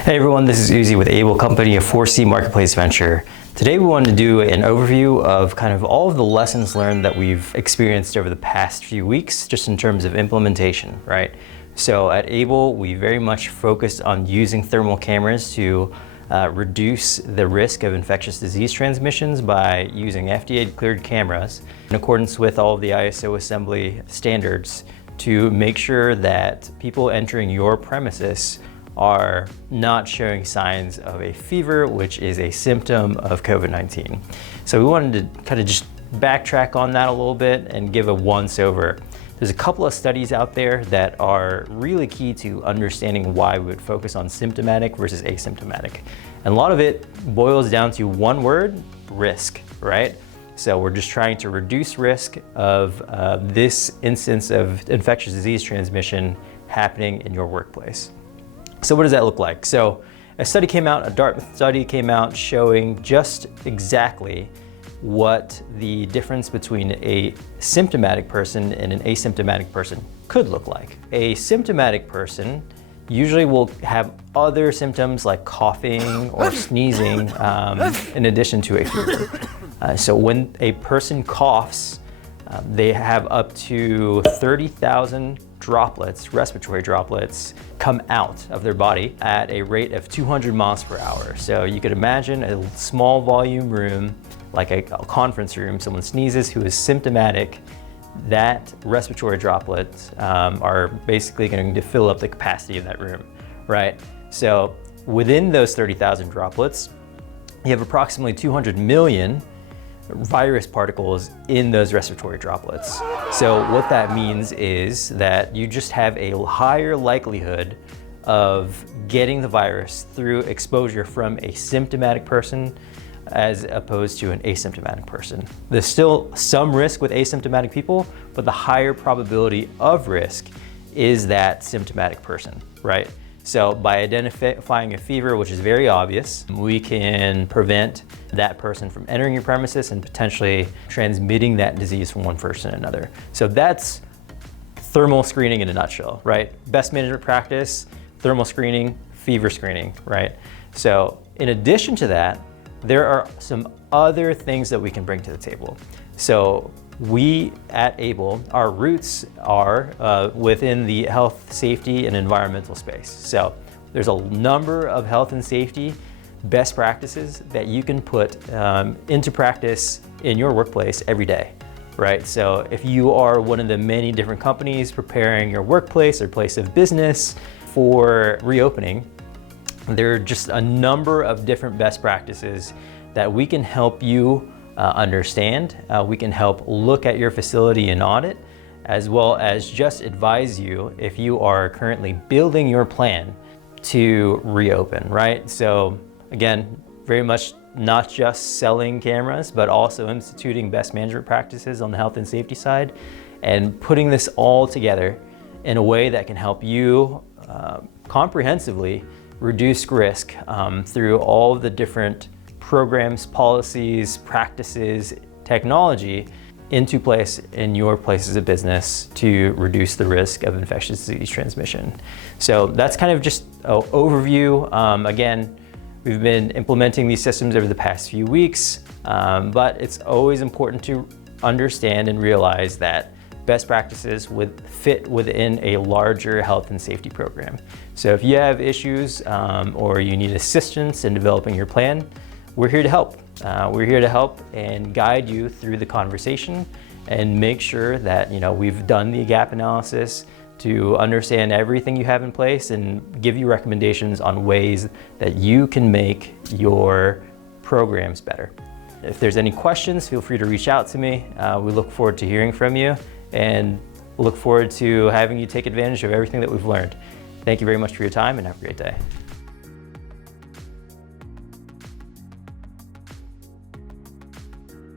Hey everyone, this is Uzi with AbleCompany, a 4C marketplace venture. Today we wanted to do an overview of kind of all of the lessons learned that we've experienced over the past few weeks, just in terms of implementation, right? So at Able, we very much focused on using thermal cameras to reduce the risk of infectious disease transmissions by using FDA-cleared cameras in accordance with all of the ISO assembly standards to make sure that people entering your premises are not showing signs of a fever, which is a symptom of COVID-19. So we wanted to kind of just backtrack on that a little bit and give a once-over. There's a couple of studies out there that are really key to understanding why we would focus on symptomatic versus asymptomatic. And a lot of it boils down to one word: risk, right? So we're just trying to reduce risk of this instance of infectious disease transmission happening in your workplace. So what does that look like? So a study came out, a Dartmouth study came out showing just exactly what the difference between a symptomatic person and an asymptomatic person could look like. A symptomatic person usually will have other symptoms like coughing or sneezing in addition to a fever. So when a person coughs, they have up to 30,000 droplets, respiratory droplets, come out of their body at a rate of 200 miles per hour. So you could imagine a small volume room, like a conference room, someone sneezes who is symptomatic, that respiratory droplets are basically going to fill up the capacity of that room, right? So within those 30,000 droplets, you have approximately 200 million virus particles in those respiratory droplets. So what that means is that you just have a higher likelihood of getting the virus through exposure from a symptomatic person as opposed to an asymptomatic person. There's still some risk with asymptomatic people, but the higher probability of risk is that symptomatic person, right? So by identifying a fever, which is very obvious, we can prevent that person from entering your premises and potentially transmitting that disease from one person to another. So that's thermal screening in a nutshell, right? Best management practice, thermal screening, fever screening, right? So in addition to that, there are some other things that we can bring to the table. So we at Able, our roots are within the health, safety, and environmental space. So there's a number of health and safety best practices that you can put into practice in your workplace every day, right? So if you are one of the many different companies preparing your workplace or place of business for reopening, there are just a number of different best practices that we can help you understand. We can help look at your facility and audit, as well as just advise you if you are currently building your plan to reopen, right? So again, very much not just selling cameras, but also instituting best management practices on the health and safety side and putting this all together in a way that can help you comprehensively reduce risk through all the different programs, policies, practices, technology into place in your places of business to reduce the risk of infectious disease transmission. So that's kind of just an overview. Again, we've been implementing these systems over the past few weeks, but it's always important to understand and realize that best practices would fit within a larger health and safety program. So if you have issues or you need assistance in developing your plan, we're here to help. We're here to help and guide you through the conversation and make sure that we've done the gap analysis to understand everything you have in place and give you recommendations on ways that you can make your programs better. If there's any questions, feel free to reach out to me. We look forward to hearing from you and look forward to having you take advantage of everything that we've learned. Thank you very much for your time and have a great day.